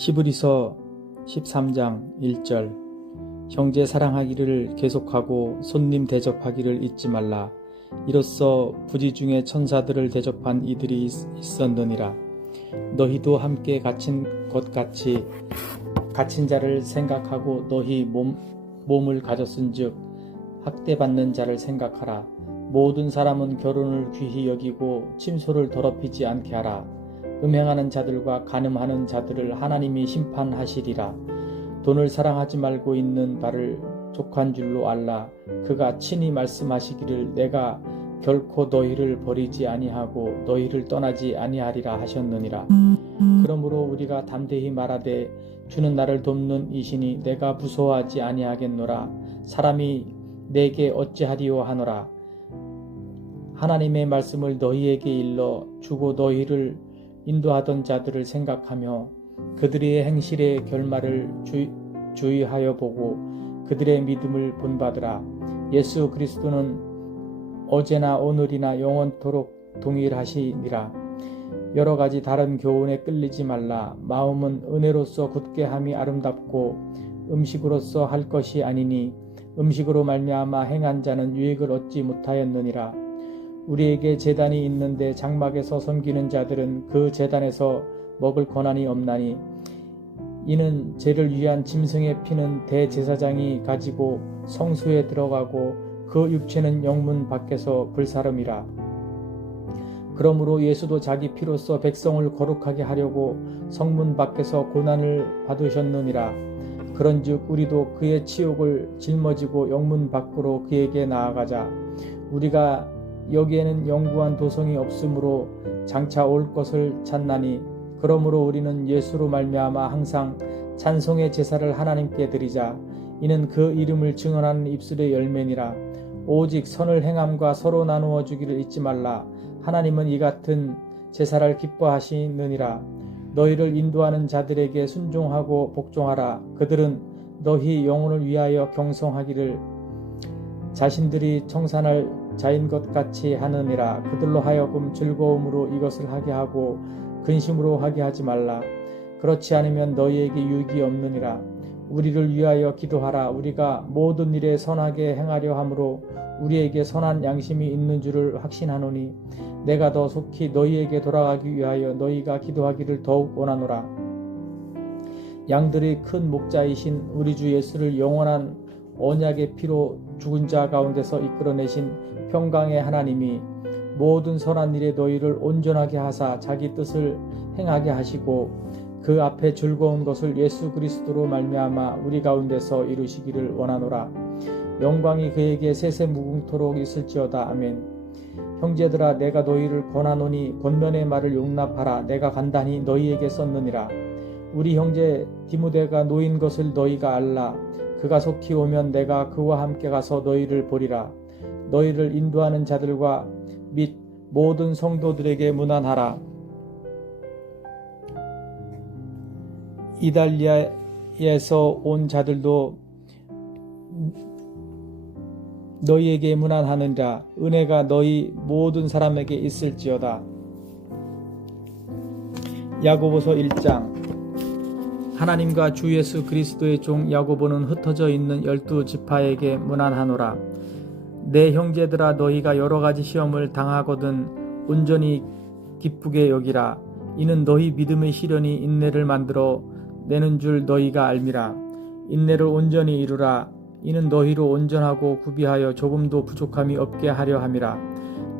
히브리서 13장 1절 형제 사랑하기를 계속하고 손님 대접하기를 잊지 말라. 이로써 부지 중에 천사들을 대접한 이들이 있었느니라. 너희도 함께 갇힌 것 같이 갇힌 자를 생각하고 너희 몸을 가졌은즉 학대받는 자를 생각하라. 모든 사람은 결혼을 귀히 여기고 침소를 더럽히지 않게 하라. 음행하는 자들과 간음하는 자들을 하나님이 심판하시리라. 돈을 사랑하지 말고 있는 바를 족한 줄로 알라. 그가 친히 말씀하시기를 내가 결코 너희를 버리지 아니하고 너희를 떠나지 아니하리라 하셨느니라. 그러므로 우리가 담대히 말하되 주는 나를 돕는 이시니 내가 무서워하지 아니하겠노라. 사람이 내게 어찌하리요 하노라. 하나님의 말씀을 너희에게 일러 주고 너희를 인도하던 자들을 생각하며 그들의 행실의 결말을 주의하여 보고 그들의 믿음을 본받으라. 예수 그리스도는 어제나 오늘이나 영원토록 동일하시니라. 여러 가지 다른 교훈에 끌리지 말라. 마음은 은혜로서 굳게함이 아름답고 음식으로서 할 것이 아니니 음식으로 말미암아 행한 자는 유익을 얻지 못하였느니라. 우리에게 제단이 있는데 장막에서 섬기는 자들은 그 제단에서 먹을 권한이 없나니 이는 죄를 위한 짐승의 피는 대제사장이 가지고 성소에 들어가고 그 육체는 영문 밖에서 불사름이라. 그러므로 예수도 자기 피로써 백성을 거룩하게 하려고 성문 밖에서 고난을 받으셨느니라. 그런즉 우리도 그의 치욕을 짊어지고 영문 밖으로 그에게 나아가자. 우리가 여기에는 영구한 도성이 없으므로 장차 올 것을 찾나니 그러므로 우리는 예수로 말미암아 항상 찬송의 제사를 하나님께 드리자. 이는 그 이름을 증언하는 입술의 열매니라. 오직 선을 행함과 서로 나누어 주기를 잊지 말라. 하나님은 이 같은 제사를 기뻐하시느니라. 너희를 인도하는 자들에게 순종하고 복종하라. 그들은 너희 영혼을 위하여 경성하기를 자신들이 청산할 자인 것 같이 하느니라. 그들로 하여금 즐거움으로 이것을 하게 하고 근심으로 하게 하지 말라. 그렇지 않으면 너희에게 유익이 없느니라. 우리를 위하여 기도하라. 우리가 모든 일에 선하게 행하려 함으로 우리에게 선한 양심이 있는 줄을 확신하노니 내가 더 속히 너희에게 돌아가기 위하여 너희가 기도하기를 더욱 원하노라. 양들의 큰 목자이신 우리 주 예수를 영원한 언약의 피로 죽은 자 가운데서 이끌어내신 평강의 하나님이 모든 선한 일에 너희를 온전하게 하사 자기 뜻을 행하게 하시고 그 앞에 즐거운 것을 예수 그리스도로 말미암아 우리 가운데서 이루시기를 원하노라. 영광이 그에게 세세무궁토록 있을지어다. 아멘. 형제들아 내가 너희를 권하노니 권면의 말을 용납하라. 내가 간단히 너희에게 썼느니라. 우리 형제 디모데가 노인 것을 너희가 알라. 그가 속히 오면 내가 그와 함께 가서 너희를 보리라. 너희를 인도하는 자들과 및 모든 성도들에게 문안하라. 이달리아에서 온 자들도 너희에게 문안하느니라. 은혜가 너희 모든 사람에게 있을지어다. 야고보서 1장 하나님과 주 예수 그리스도의 종 야고보는 흩어져 있는 12지파에게 문안하노라. 내 형제들아 너희가 여러가지 시험을 당하거든 온전히 기쁘게 여기라. 이는 너희 믿음의 시련이 인내를 만들어 내는 줄 너희가 알미라. 인내를 온전히 이루라. 이는 너희로 온전하고 구비하여 조금도 부족함이 없게 하려 함이라.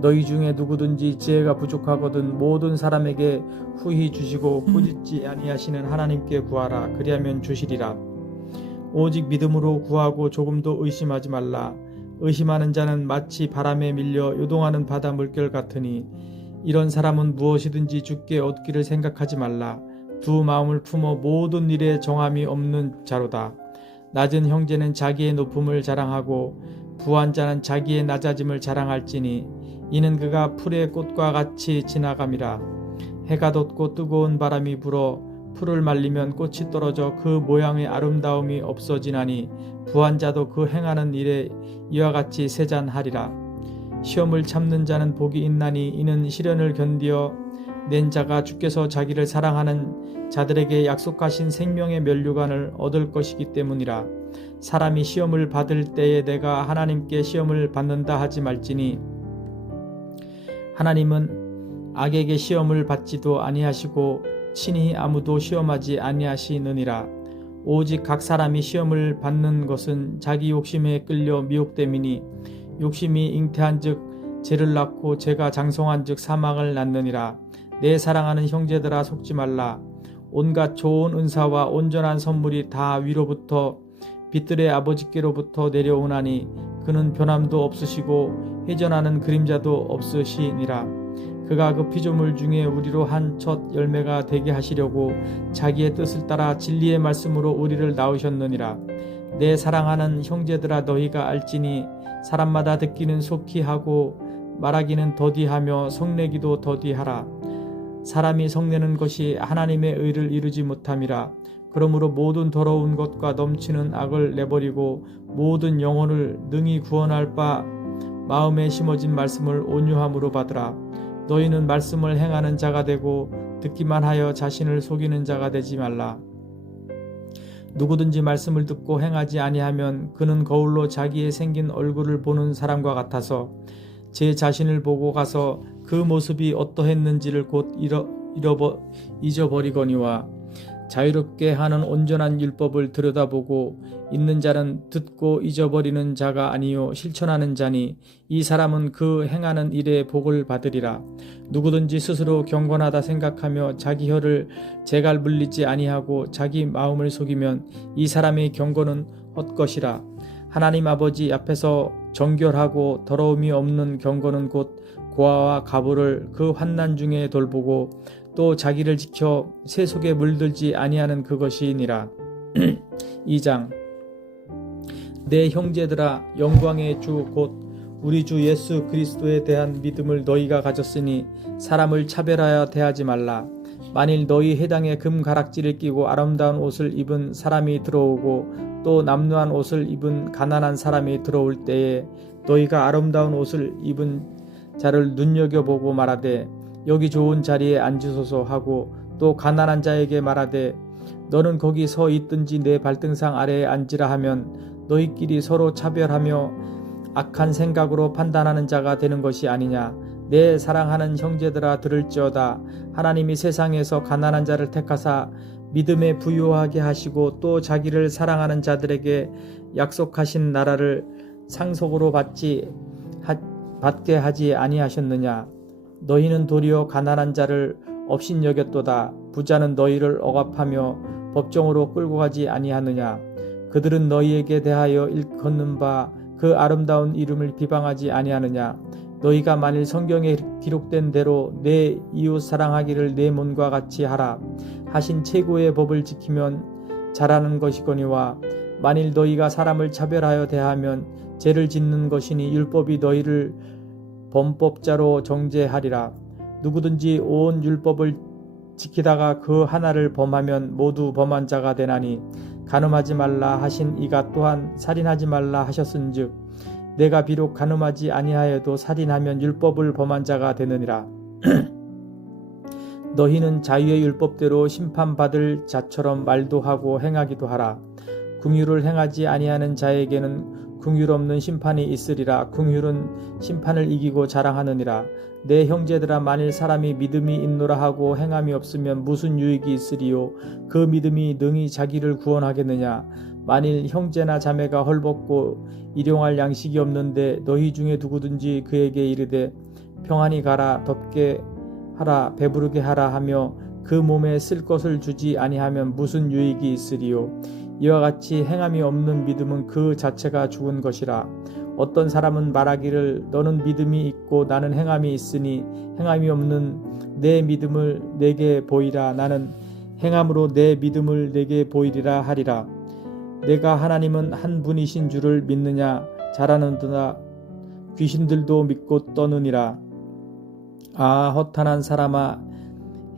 너희 중에 누구든지 지혜가 부족하거든 모든 사람에게 후히 주시고 꾸짖지 아니하시는 하나님께 구하라. 그리하면 주시리라. 오직 믿음으로 구하고 조금도 의심하지 말라. 의심하는 자는 마치 바람에 밀려 요동하는 바다 물결 같으니 이런 사람은 무엇이든지 주께 얻기를 생각하지 말라. 두 마음을 품어 모든 일에 정함이 없는 자로다. 낮은 형제는 자기의 높음을 자랑하고 부한 자는 자기의 낮아짐을 자랑할지니 이는 그가 풀의 꽃과 같이 지나감이라. 해가 돋고 뜨거운 바람이 불어 풀을 말리면 꽃이 떨어져 그 모양의 아름다움이 없어지나니 부한 자도 그 행하는 일에 이와 같이 세잔하리라. 시험을 참는 자는 복이 있나니 이는 시련을 견디어 낸 자가 주께서 자기를 사랑하는 자들에게 약속하신 생명의 면류관을 얻을 것이기 때문이라. 사람이 시험을 받을 때에 내가 하나님께 시험을 받는다 하지 말지니 하나님은 악에게 시험을 받지도 아니하시고 친히 아무도 시험하지 아니하시느니라. 오직 각 사람이 시험을 받는 것은 자기 욕심에 끌려 미혹됨이니 욕심이 잉태한즉 죄를 낳고 죄가 장성한즉 사망을 낳느니라. 내 사랑하는 형제들아 속지 말라. 온갖 좋은 은사와 온전한 선물이 다 위로부터 빛들의 아버지께로부터 내려오나니 그는 변함도 없으시고 회전하는 그림자도 없으시니라. 그가 그 피조물 중에 우리로 한 첫 열매가 되게 하시려고 자기의 뜻을 따라 진리의 말씀으로 우리를 낳으셨느니라. 내 사랑하는 형제들아 너희가 알지니 사람마다 듣기는 속히 하고 말하기는 더디하며 성내기도 더디하라. 사람이 성내는 것이 하나님의 의를 이루지 못함이라. 그러므로 모든 더러운 것과 넘치는 악을 내버리고 모든 영혼을 능히 구원할 바 마음에 심어진 말씀을 온유함으로 받으라. 너희는 말씀을 행하는 자가 되고 듣기만 하여 자신을 속이는 자가 되지 말라. 누구든지 말씀을 듣고 행하지 아니하면 그는 거울로 자기의 생긴 얼굴을 보는 사람과 같아서 제 자신을 보고 가서 그 모습이 어떠했는지를 곧 잊어버리거니와 자유롭게 하는 온전한 율법을 들여다보고 있는 자는 듣고 잊어버리는 자가 아니요 실천하는 자니 이 사람은 그 행하는 일에 복을 받으리라. 누구든지 스스로 경건하다 생각하며 자기 혀를 재갈 물리지 아니하고 자기 마음을 속이면 이 사람의 경건은 헛것이라. 하나님 아버지 앞에서 정결하고 더러움이 없는 경건은 곧 고아와 가부를 그 환난 중에 돌보고 또 자기를 지켜 새 속에 물들지 아니하는 그것이니라. 2장 내 형제들아 영광의 주 곧 우리 주 예수 그리스도에 대한 믿음을 너희가 가졌으니 사람을 차별하여 대하지 말라. 만일 너희 회당에 금 가락지를 끼고 아름다운 옷을 입은 사람이 들어오고 또 남루한 옷을 입은 가난한 사람이 들어올 때에 너희가 아름다운 옷을 입은 자를 눈여겨보고 말하되 여기 좋은 자리에 앉으소서 하고 또 가난한 자에게 말하되 너는 거기 서 있든지 내 발등상 아래에 앉으라 하면 너희끼리 서로 차별하며 악한 생각으로 판단하는 자가 되는 것이 아니냐. 내 사랑하는 형제들아 들을지어다. 하나님이 세상에서 가난한 자를 택하사 믿음에 부유하게 하시고 또 자기를 사랑하는 자들에게 약속하신 나라를 상속으로 받게 하지 아니하셨느냐. 너희는 도리어 가난한 자를 업신여겼도다. 부자는 너희를 억압하며 법정으로 끌고 가지 아니하느냐. 그들은 너희에게 대하여 일컫는 바 그 아름다운 이름을 비방하지 아니하느냐. 너희가 만일 성경에 기록된 대로 내 이웃 사랑하기를 내 몸과 같이 하라 하신 최고의 법을 지키면 잘하는 것이거니와 만일 너희가 사람을 차별하여 대하면 죄를 짓는 것이니 율법이 너희를 범법자로 정죄하리라. 누구든지 온 율법을 지키다가 그 하나를 범하면 모두 범한 자가 되나니 간음하지 말라 하신 이가 또한 살인하지 말라 하셨은즉 내가 비록 간음하지 아니하여도 살인하면 율법을 범한 자가 되느니라. 너희는 자유의 율법대로 심판받을 자처럼 말도 하고 행하기도 하라. 긍휼을 행하지 아니하는 자에게는 긍휼 없는 심판이 있으리라. 긍휼은 심판을 이기고 자랑하느니라. 내 형제들아 만일 사람이 믿음이 있노라 하고 행함이 없으면 무슨 유익이 있으리요. 그 믿음이 능히 자기를 구원하겠느냐. 만일 형제나 자매가 헐벗고 일용할 양식이 없는데 너희 중에 누구든지 그에게 이르되 평안히 가라 덥게 하라 배부르게 하라 하며 그 몸에 쓸 것을 주지 아니하면 무슨 유익이 있으리요. 이와 같이 행함이 없는 믿음은 그 자체가 죽은 것이라. 어떤 사람은 말하기를 너는 믿음이 있고 나는 행함이 있으니 행함이 없는 내 믿음을 내게 보이라. 나는 행함으로 내 믿음을 내게 보이리라 하리라. 내가 하나님은 한 분이신 줄을 믿느냐. 잘하는도다. 귀신들도 믿고 떠느니라. 아 허탄한 사람아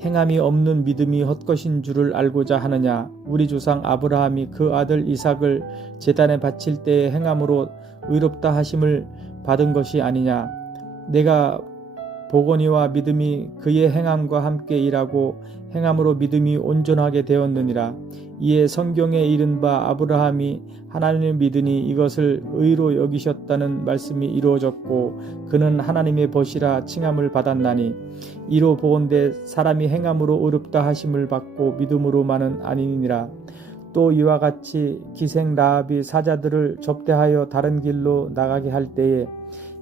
행함이 없는 믿음이 헛것인 줄을 알고자 하느냐. 우리 조상 아브라함이 그 아들 이삭을 제단에 바칠 때에 행함으로 의롭다 하심을 받은 것이 아니냐. 내가 보건이와 믿음이 그의 행함과 함께 일하고 행함으로 믿음이 온전하게 되었느니라. 이에 성경에 이른 바 아브라함이 하나님을 믿으니 이것을 의로 여기셨다는 말씀이 이루어졌고 그는 하나님의 벗이라 칭함을 받았나니 이로 보건대 사람이 행함으로 의롭다 하심을 받고 믿음으로만은 아니니라. 또 이와 같이 기생 라합이 사자들을 접대하여 다른 길로 나가게 할 때에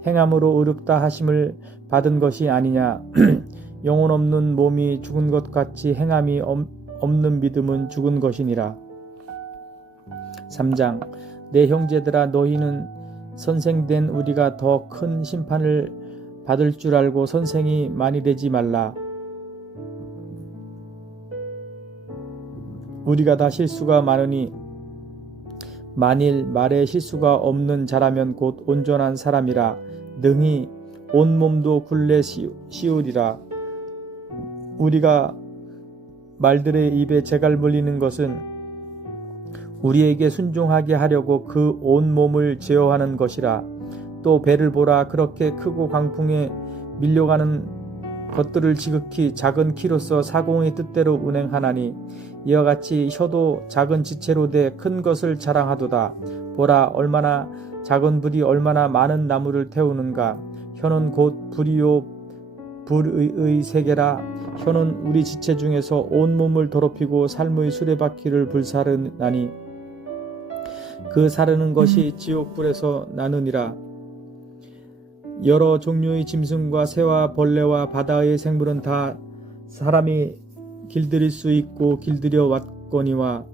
행함으로 의롭다 하심을 받은 것이 아니냐. 영혼 없는 몸이 죽은 것 같이 행함이 없는 믿음은 죽은 것이니라. 3장. 내 형제들아 너희는 선생된 우리가 더 큰 심판을 받을 줄 알고 선생이 많이 되지 말라. 우리가 다 실수가 많으니 만일 말에 실수가 없는 자라면 곧 온전한 사람이라 능히 온몸도 굴레 씌우리라. 우리가 말들의 입에 재갈 물리는 것은 우리에게 순종하게 하려고 그 온몸을 제어하는 것이라. 또 배를 보라. 그렇게 크고 강풍에 밀려가는 것들을 지극히 작은 키로서 사공의 뜻대로 운행하나니 이와 같이 혀도 작은 지체로 돼 큰 것을 자랑하도다. 보라, 얼마나 작은 불이 얼마나 많은 나무를 태우는가. 혀는 곧 불이요 불의 세계라. 혀는 우리 지체 중에서 온몸을 더럽히고 삶의 수레바퀴를 불사르나니 그 사르는 것이 지옥불에서 나느니라. 여러 종류의 짐승과 새와 벌레와 바다의 생물은 다 사람이 길들일 수 있고 길들여 왔거니와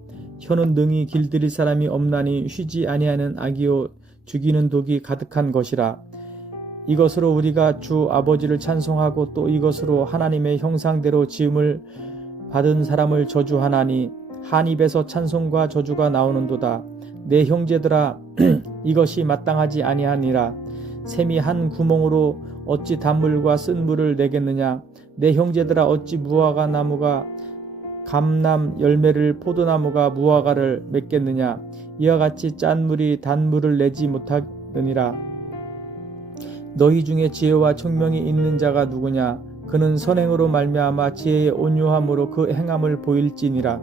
혀는 능히 길들일 사람이 없나니 쉬지 아니하는 악이요 죽이는 독이 가득한 것이라. 이것으로 우리가 주 아버지를 찬송하고 또 이것으로 하나님의 형상대로 지음을 받은 사람을 저주하나니 한 입에서 찬송과 저주가 나오는도다. 내 형제들아 이것이 마땅하지 아니하니라. 샘이 한 구멍으로 어찌 단물과 쓴 물을 내겠느냐. 내 형제들아 어찌 무화과 나무가 감람 열매를 포도나무가 무화과를 맺겠느냐. 이와 같이 짠 물이 단물을 내지 못하느니라. 너희 중에 지혜와 총명이 있는 자가 누구냐. 그는 선행으로 말미암아 지혜의 온유함으로 그 행함을 보일지니라.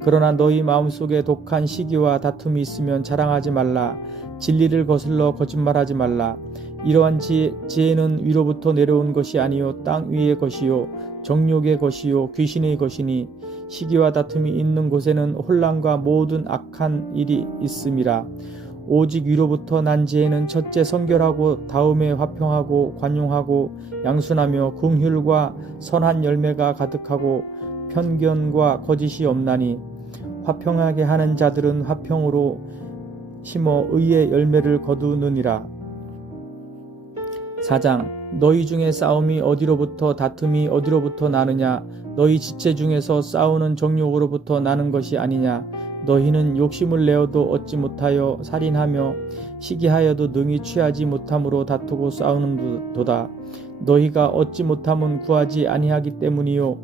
그러나 너희 마음속에 독한 시기와 다툼이 있으면 자랑하지 말라. 진리를 거슬러 거짓말하지 말라. 이러한 지혜는 위로부터 내려온 것이 아니요 땅 위의 것이요 정욕의 것이요 귀신의 것이니 시기와 다툼이 있는 곳에는 혼란과 모든 악한 일이 있음이라. 오직 위로부터 난 지혜는 첫째 성결하고 다음에 화평하고 관용하고 양순하며 긍휼과 선한 열매가 가득하고 편견과 거짓이 없나니 화평하게 하는 자들은 화평으로 심어 의의 열매를 거두느니라. 4장. 너희 중에 싸움이 어디로부터 다툼이 어디로부터 나느냐. 너희 지체 중에서 싸우는 정욕으로부터 나는 것이 아니냐. 너희는 욕심을 내어도 얻지 못하여 살인하며 시기하여도 능히 취하지 못함으로 다투고 싸우는도다. 너희가 얻지 못함은 구하지 아니하기 때문이요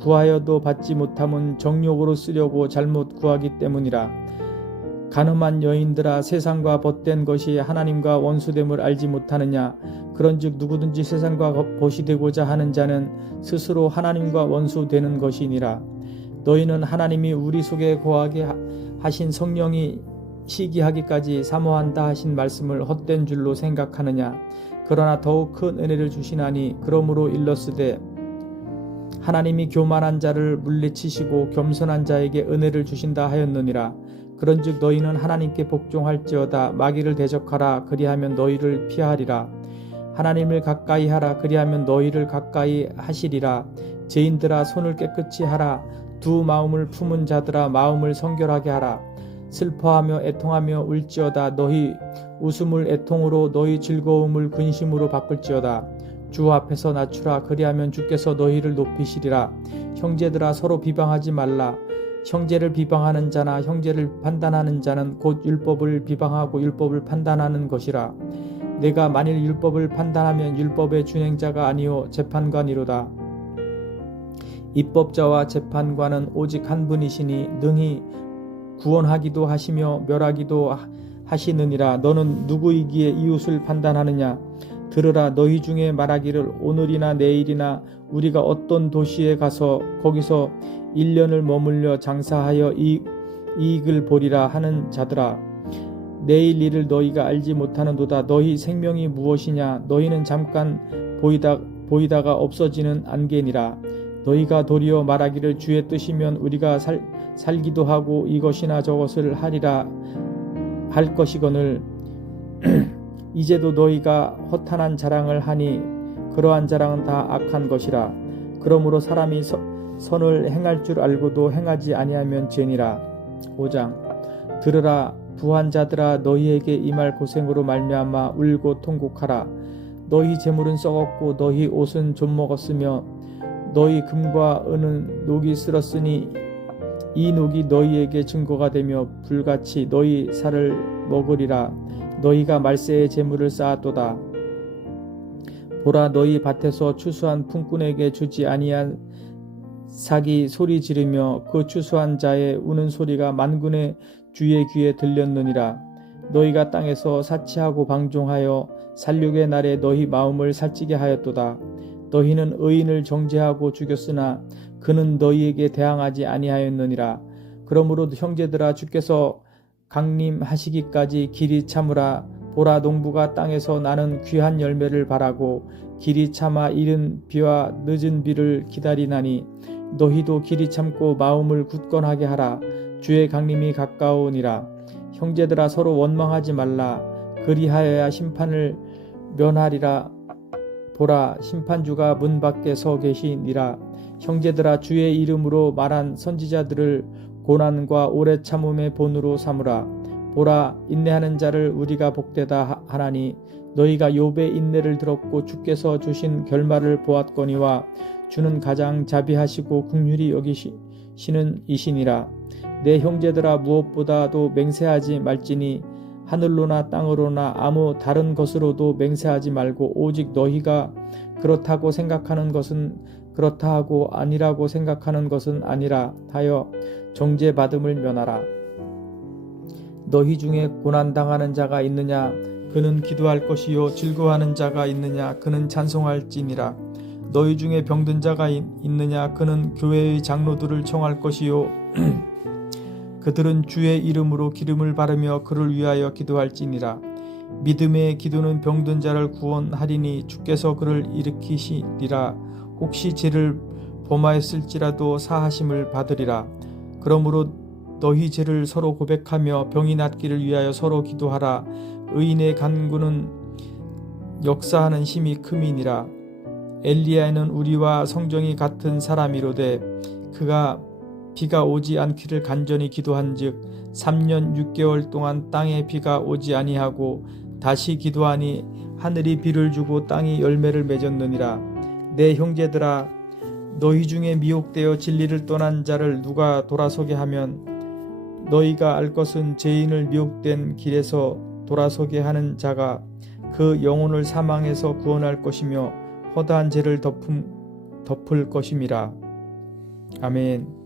구하여도 받지 못함은 정욕으로 쓰려고 잘못 구하기 때문이라. 간음한 여인들아 세상과 벗된 것이 하나님과 원수됨을 알지 못하느냐. 그런즉 누구든지 세상과 벗이 되고자 하는 자는 스스로 하나님과 원수되는 것이니라. 너희는 하나님이 우리 속에 거하게 하신 성령이 시기하기까지 사모한다 하신 말씀을 헛된 줄로 생각하느냐. 그러나 더욱 큰 은혜를 주시나니 그러므로 일렀으되 하나님이 교만한 자를 물리치시고 겸손한 자에게 은혜를 주신다 하였느니라. 그런즉 너희는 하나님께 복종할지어다. 마귀를 대적하라. 그리하면 너희를 피하리라. 하나님을 가까이 하라. 그리하면 너희를 가까이 하시리라. 죄인들아 손을 깨끗이 하라. 두 마음을 품은 자들아 마음을 성결하게 하라. 슬퍼하며 애통하며 울지어다. 너희 웃음을 애통으로 너희 즐거움을 근심으로 바꿀지어다. 주 앞에서 낮추라. 그리하면 주께서 너희를 높이시리라. 형제들아 서로 비방하지 말라. 형제를 비방하는 자나 형제를 판단하는 자는 곧 율법을 비방하고 율법을 판단하는 것이라. 내가 만일 율법을 판단하면 율법의 준행자가 아니요 재판관이로다. 입법자와 재판관은 오직 한 분이시니 능히 구원하기도 하시며 멸하기도 하시느니라. 너는 누구이기에 이웃을 판단하느냐. 들으라. 너희 중에 말하기를 오늘이나 내일이나 우리가 어떤 도시에 가서 거기서 1년을 머물려 장사하여 이익을 보리라 하는 자들아, 내일 일을 너희가 알지 못하는도다. 너희 생명이 무엇이냐? 너희는 잠깐 보이다가 없어지는 안개니라. 너희가 도리어 말하기를 주의 뜻이면 우리가 살기도 하고 이것이나 저것을 하리라 할 것이거늘 이제도 너희가 허탄한 자랑을 하니 그러한 자랑은 다 악한 것이라. 그러므로 사람이 선을 행할 줄 알고도 행하지 아니하면 죄니라. 5장. 들으라. 부한 자들아, 너희에게 임할 고생으로 말미암아 울고 통곡하라. 너희 재물은 썩었고 너희 옷은 좀먹었으며 너희 금과 은은 녹이 쓸었으니 이 녹이 너희에게 증거가 되며 불같이 너희 살을 먹으리라. 너희가 말세의 재물을 쌓았도다. 보라, 너희 밭에서 추수한 품꾼에게 주지 아니한 삭이 소리 지르며 그 추수한 자의 우는 소리가 만군의 주의 귀에 들렸느니라. 너희가 땅에서 사치하고 방종하여 살육의 날에 너희 마음을 살찌게 하였도다. 너희는 의인을 정죄하고 죽였으나 그는 너희에게 대항하지 아니하였느니라. 그러므로 형제들아, 주께서 강림하시기까지 길이 참으라. 보라, 농부가 땅에서 나는 귀한 열매를 바라고 길이 참아 이른 비와 늦은 비를 기다리나니 너희도 길이 참고 마음을 굳건하게 하라. 주의 강림이 가까우니라. 형제들아, 서로 원망하지 말라. 그리하여야 심판을 면하리라. 보라, 심판주가 문 밖에 서 계시니라. 형제들아, 주의 이름으로 말한 선지자들을 고난과 오래 참음의 본으로 삼으라. 보라, 인내하는 자를 우리가 복되다 하나니 너희가 욥의 인내를 들었고 주께서 주신 결말을 보았거니와 주는 가장 자비하시고 긍휼히 여기시는 이시니라. 내 형제들아, 무엇보다도 맹세하지 말지니 하늘로나 땅으로나 아무 다른 것으로도 맹세하지 말고 오직 너희가 그렇다고 생각하는 것은 그렇다 하고 아니라고 생각하는 것은 아니라 하여 정죄받음을 면하라. 너희 중에 고난당하는 자가 있느냐? 그는 기도할 것이요. 즐거워하는 자가 있느냐? 그는 찬송할지니라. 너희 중에 병든 자가 있느냐? 그는 교회의 장로들을 청할 것이요. 그들은 주의 이름으로 기름을 바르며 그를 위하여 기도할지니라. 믿음의 기도는 병든 자를 구원하리니 주께서 그를 일으키시리라. 혹시 죄를 범하였을지라도 사하심을 받으리라. 그러므로 너희 죄를 서로 고백하며 병이 낫기를 위하여 서로 기도하라. 의인의 간구는 역사하는 힘이 큼이니라. 엘리야는 우리와 성정이 같은 사람이로되 그가 비가 오지 않기를 간절히 기도한즉 3년 6개월 동안 땅에 비가 오지 아니하고 다시 기도하니 하늘이 비를 주고 땅이 열매를 맺었느니라. 내 형제들아, 너희 중에 미혹되어 진리를 떠난 자를 누가 돌아서게 하면 너희가 알 것은 죄인을 미혹된 길에서 돌아서게 하는 자가 그 영혼을 사망에서 구원할 것이며 허다한 죄를 덮을 것임이라. 아멘.